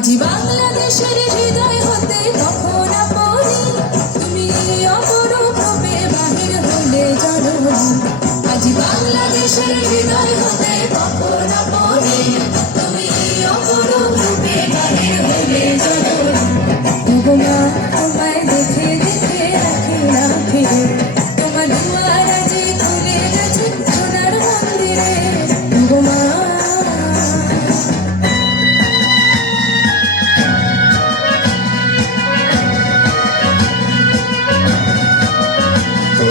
আজ বাংলাদেশের হৃদয় হতে তখন আপনি তুমি অপরূপে বাহির হলে জড় আজ বাংলাদেশের হৃদয় হতে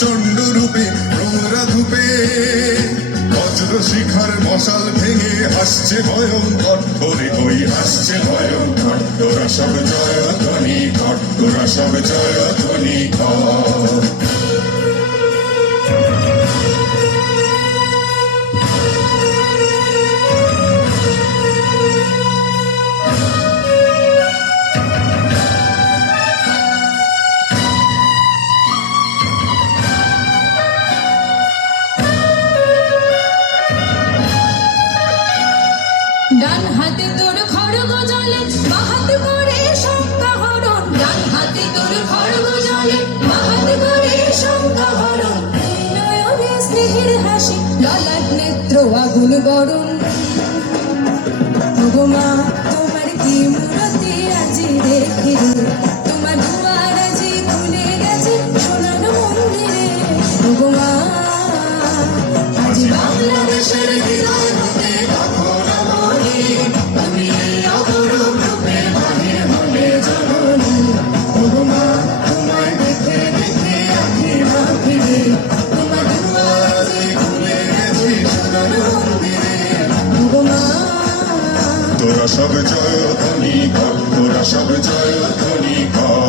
চণ্ড রূপে, নোংরা ধূপে। বজ্র শিখার মশাল ভেঙে আসছে ভয়ঙ্কর ওরে ওই আসছে ভয়ঙ্কর। তোরা সব জয় ধ্বনি কর, তোরা সব জয় ধ্বনি কর। ডান হাতে তোর খড়গ জলে, বাহাত করে শঙ্কা হরণ। ডান হাতে তোর খড়গ জলে, বাহাত করে শঙ্কা হরণ। নয়নে স্নেহের হাসি ললাট নেত্র, আগুন বরণ। ভগমা তোমার কি মূরতি আজি তোমার দুয়ার আজি খুলে গেছে সোনার মন্দিরে। বাংলাদেশের সব জয় ধ্বনি কর তোরা সব জয় ধ্বনি কর